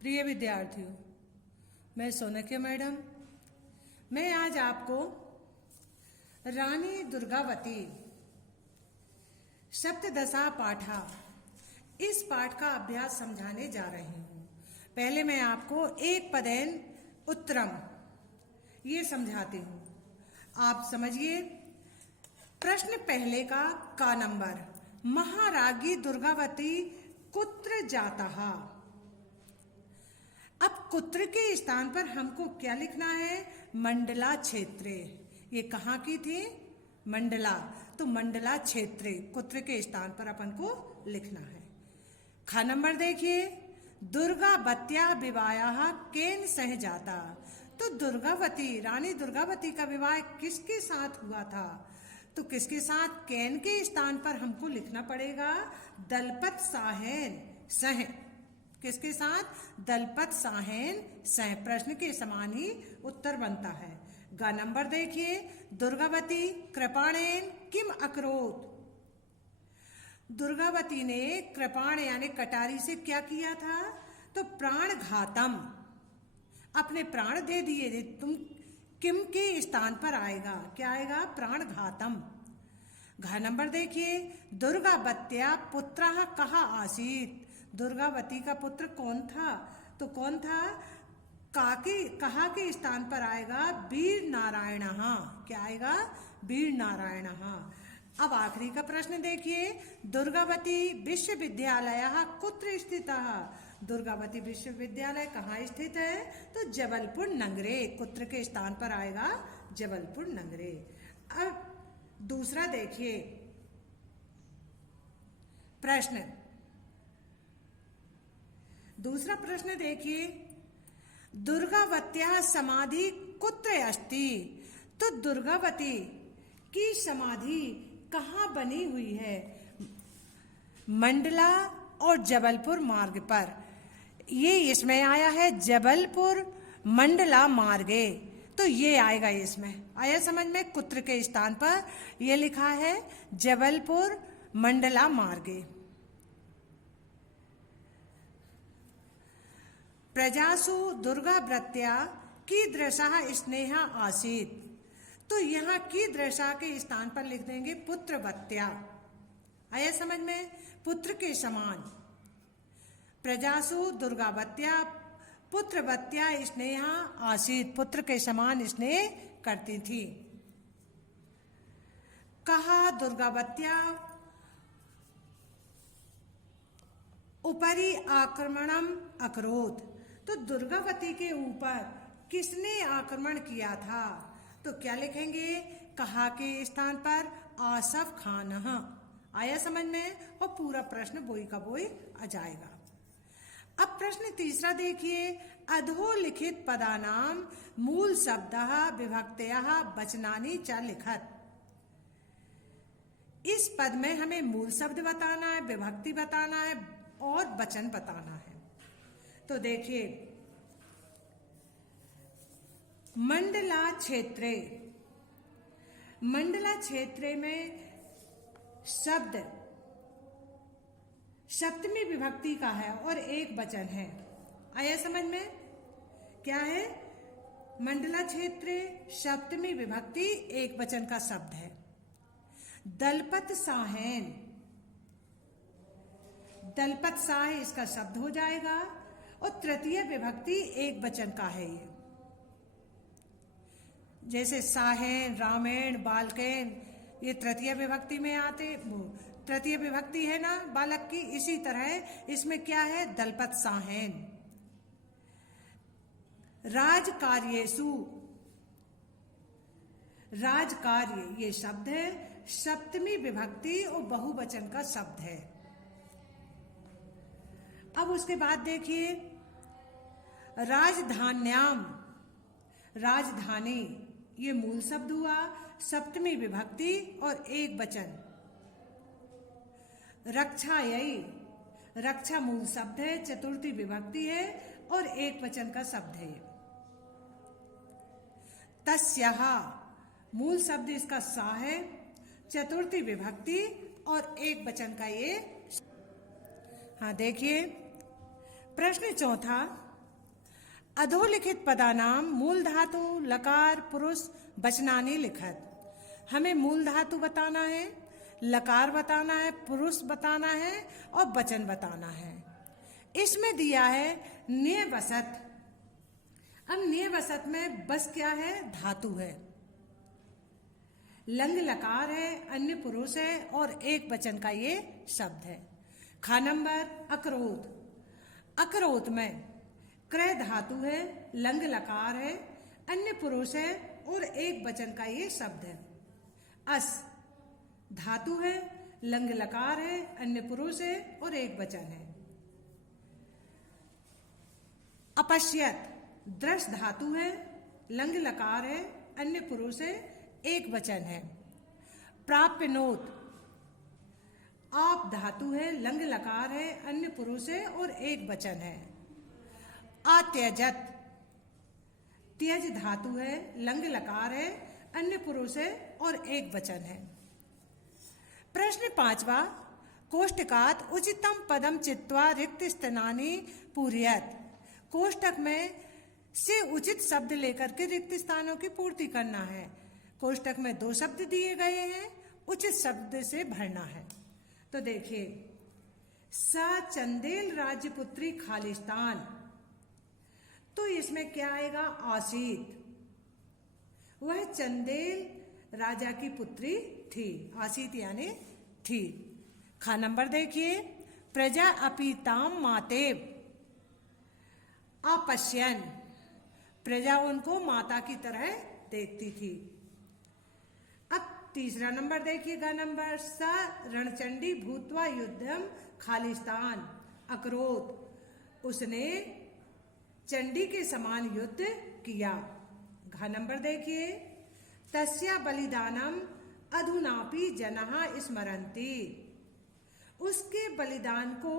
प्रिय विद्यार्थियों, मैं सोनकिया मैडम। मैं आज आपको रानी दुर्गावती सप्तदशा पाठा इस पाठ का अभ्यास समझाने जा रही हूँ। पहले मैं आपको एक पदेन उत्तरम ये समझाती हूँ, आप समझिए। प्रश्न पहले का नंबर, महारागी दुर्गावती कुत्र जाता। अब कुत्र के स्थान पर हमको क्या लिखना है? मंडला क्षेत्रे। ये कहाँ की थी? मंडला। तो मंडला क्षेत्रे कुत्र के स्थान पर अपन को लिखना है। ख नंबर देखिए, दुर्गावत्या विवाह केन सह जाता। तो दुर्गावती, रानी दुर्गावती का विवाह किसके साथ हुआ था? तो किसके साथ? केन के स्थान पर हमको लिखना पड़ेगा दलपत साहेन सह। किसके साथ? दलपत साहेन सह। प्रश्न के समान ही उत्तर बनता है। ग नंबर देखिए, दुर्गावती कृपाणेन किम अकरोत। दुर्गावती ने कृपाण यानी कटारी से क्या किया था? तो प्राण घातम, अपने प्राण दे दिए। तुम किम के स्थान पर आएगा, क्या आएगा? प्राण घातम। घ नंबर देखिए, दुर्गावत्या पुत्रः कः आसीत्। दुर्गावती का पुत्र कौन था? तो कौन था? कहा के स्थान पर आएगा वीर नारायण। क्या आएगा? वीर नारायण। अब आखिरी का प्रश्न देखिए, दुर्गावती विश्वविद्यालय कुत्र स्थित। दुर्गावती विश्वविद्यालय कहाँ स्थित है? तो जबलपुर नगरे। कुत्र के स्थान पर आएगा जबलपुर नगरे। अब दूसरा देखिए प्रश्न, दूसरा प्रश्न देखिए, दुर्गावत्या समाधि कुत्र अस्ति। तो दुर्गावती की समाधि कहाँ बनी हुई है? मंडला और जबलपुर मार्ग पर। ये इसमें आया है जबलपुर मंडला मार्गे, तो ये आएगा इसमें। आया समझ में? कुत्र के स्थान पर ये लिखा है जबलपुर मंडला मार्गे। प्रजासु दुर्गावत्या कीदृशः स्नेहा आसीत्। तो यहाँ कीदृशा के स्थान पर लिख देंगे पुत्रवत्या। आया समझ में? पुत्र के समान। प्रजासु दुर्गावत्या पुत्रवत्या स्नेहा आसीत्। पुत्र के समान स्नेह करती थी। कहा दुर्गावत्या उपरि आक्रमणम अकरोत। तो दुर्गावती के ऊपर किसने आक्रमण किया था? तो क्या लिखेंगे? कहा के स्थान पर आसफ खान। आया समझ में? और पूरा प्रश्न बोई का बोई आ जाएगा। अब प्रश्न तीसरा देखिए, अधोलिखित पदानाम मूल शब्दः विभक्तयः वचनानि च लिखत। इस पद में हमें मूल शब्द बताना है, विभक्ति बताना है और वचन बताना है। तो देखिए, मंडला क्षेत्रे। मंडला क्षेत्रे में शब्द सप्तमी विभक्ति का है और एक वचन है। आया समझ में? क्या है? मंडला क्षेत्रे सप्तमी विभक्ति एक वचन का शब्द है। दलपत साहेन, दलपत साह इसका शब्द हो जाएगा और तृतीय विभक्ति एक वचन का है। ये जैसे साहेन, रामेण, बालकेन ये तृतीय विभक्ति में आते, वो तृतीय विभक्ति है ना बालक की। इसी तरह इसमें क्या है? दलपत साहेन। राजकार्येषु, राजकार्य ये शब्द है, सप्तमी विभक्ति और बहुवचन का शब्द है। अब उसके बाद देखिए, राजधान्याम, राजधानी ये मूल शब्द हुआ, सप्तमी विभक्ति और एक वचन। रक्षायै, रक्षा मूल शब्द है, चतुर्थी विभक्ति है और एक वचन का शब्द है। तस्यः मूल शब्द इसका सा है, चतुर्थी विभक्ति और एक वचन का ये। हाँ देखिए, प्रश्न चौथा, अधोलिखित पदानाम मूल धातु लकार पुरुष वचनानि लिखत। हमें मूल धातु बताना है, लकार बताना है, पुरुष बताना है और वचन बताना है। इसमें दिया है न्यवसत। अब न्यवसत में बस क्या है? धातु है। लंग लकार है, अन्य पुरुष है और एक वचन का ये शब्द है। खा नंबर अकरोत। अकरोत में क्रय धातु है, लंग लकार है, अन्य पुरुष है और एक वचन का ये शब्द है। अस धातु है, लंग लकार है, अन्य पुरुष है और एक वचन है। अपश्यत दृश धातु है, लंग लकार है, अन्य पुरुष है, एक वचन है। प्राप्यनोत आप धातु है, लंग लकार है, अन्य पुरुष है और एक वचन है। अत्यजत त्यज धातु है, लंग लकार है, अन्य पुरुष है और एक वचन है। प्रश्न 5वां, कोष्टकात उचितम पदम चित्वा रिक्त स्थानानि पूरयत। कोष्टक में से उचित शब्द लेकर के रिक्त स्थानों की पूर्ति करना है। कोष्टक में 2 शब्द दिए गए हैं, उचित शब्द से भरना है। तो देखिए, सा चंदेल राज्यपुत्री खालिस्तान, तो इसमें क्या आएगा? आसित। वह चंदेल राजा की पुत्री थी। आसित यानी थी। खा नंबर देखिए, प्रजा अपीताम मातेव अपश्यन, प्रजा उनको माता की तरह देखती थी। अब तीसरा नंबर देखिएगा, नंबर स रणचंडी भूतवा युद्धम खालिस्तान अकरोत, उसने चंडी के समान युद्ध किया। घ नंबर देखिए, तस्या बलिदानम अधुनापि जनः स्मरन्ति, उसके बलिदान को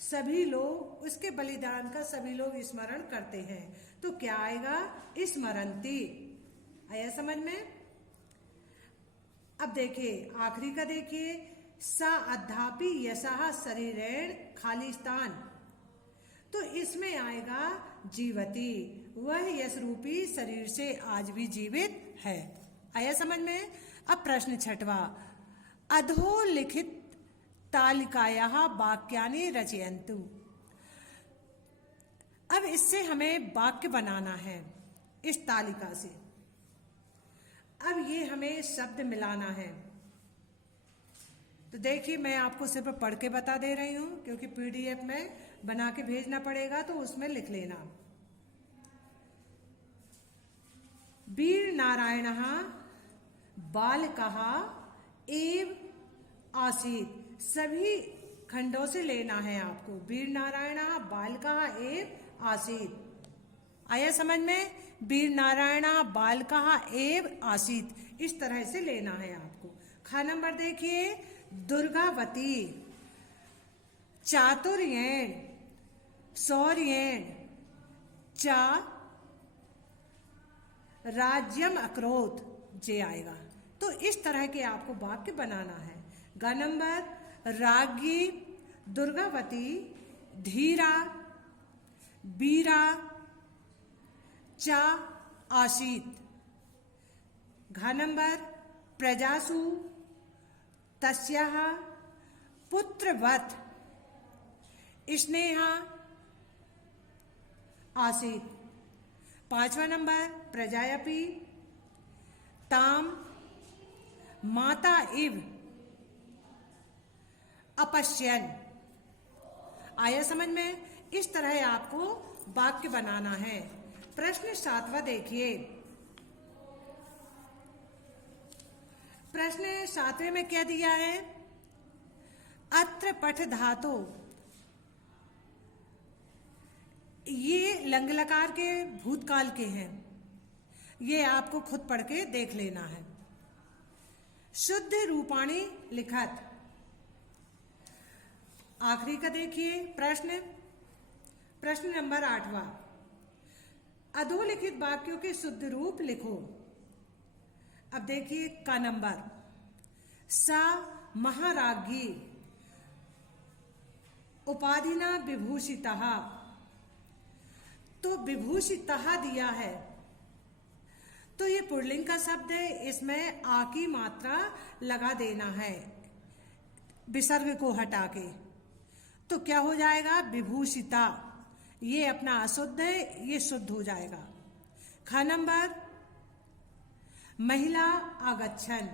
सभी लोग, उसके बलिदान का सभी लोग स्मरण करते हैं। तो क्या आएगा? स्मरन्ति। आया समझ में? अब देखिए आखिरी का देखिए, सा अद्यापि यशः शरीरेण खालिस्तान, तो इसमें आएगा जीवती, वह यश रूपी शरीर से आज भी जीवित है। आया समझ में? अब प्रश्न 6वां, अधोलिखित तालिकायाः वाक्यानि रचयन्तु। अब इससे हमें वाक्य बनाना है इस तालिका से। अब ये हमें शब्द मिलाना है। तो देखिए, मैं आपको सिर्फ पढ़ के बता दे रही हूं, क्योंकि पीडीएफ में बना के भेजना पड़ेगा, तो उसमें लिख लेना। वीर नारायणः बालकः एव आसीत्, सभी खंडों से लेना है आपको। वीर नारायणः बालकः एव आसीत्। आया समझ में? वीर नारायणः बालकः एव आसीत्, इस तरह से लेना है आपको। खा नंबर देखिए, दुर्गावती चातुर्येण शौर्येण चा राज्यम अकरोत, जे आएगा। तो इस तरह के आपको वाक्य बनाना है। ग नंबर, राज्ञी दुर्गावती धीरा वीरा चा आसीत। घ नंबर, प्रजासु तस्याः पुत्रवत् स्नेहा आसीत। 5वां नंबर, प्रजायपि ताम माता इव अपश्यन। आया समझ में? इस तरह आपको वाक्य बनाना है। प्रश्न 7वां देखिए। प्रश्न 7वें में क्या दिया है? अत्र पठ धातु, ये लंग लकार के भूतकाल के हैं, ये आपको खुद पढ़ के देख लेना है। शुद्ध रूपाणी लिखत। आखिरी का देखिए प्रश्न नंबर 8वां, अधोलिखित वाक्यों के शुद्ध रूप लिखो। अब देखिए का नंबर, सा महाराज्ञी उपाधिना विभूषितः, तो विभूषितः दिया है, तो ये पुल्लिंग का शब्द है, इसमें आ की मात्रा लगा देना है विसर्ग को हटा के। तो क्या हो जाएगा? विभूषिता। ये अपना अशुद्ध है, ये शुद्ध हो जाएगा। ख नंबर महिला आगच्छन,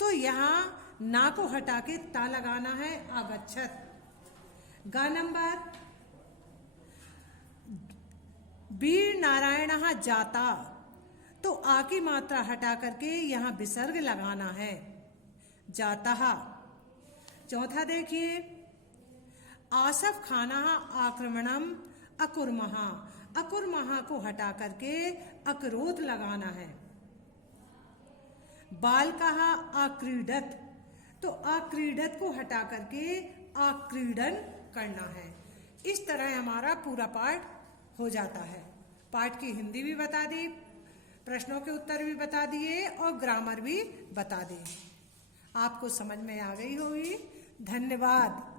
तो यहां ना को हटा के ता लगाना है, आगच्छत। ग नंबर वीर नारायण जाता, तो आ की मात्रा हटा करके यहां विसर्ग लगाना है, जाता। चौथा देखिए, आसफ खाना आक्रमणम अकुर्महा, अकुर्महा को हटा करके अकरोध लगाना है। बाल कहा आक्रीडत, तो आक्रीडत को हटा करके आक्रीडन करना है। इस तरह हमारा पूरा पाठ हो जाता है। पाठ की हिंदी भी बता दी, प्रश्नों के उत्तर भी बता दिए और ग्रामर भी बता दें। आपको समझ में आ गई होगी। धन्यवाद।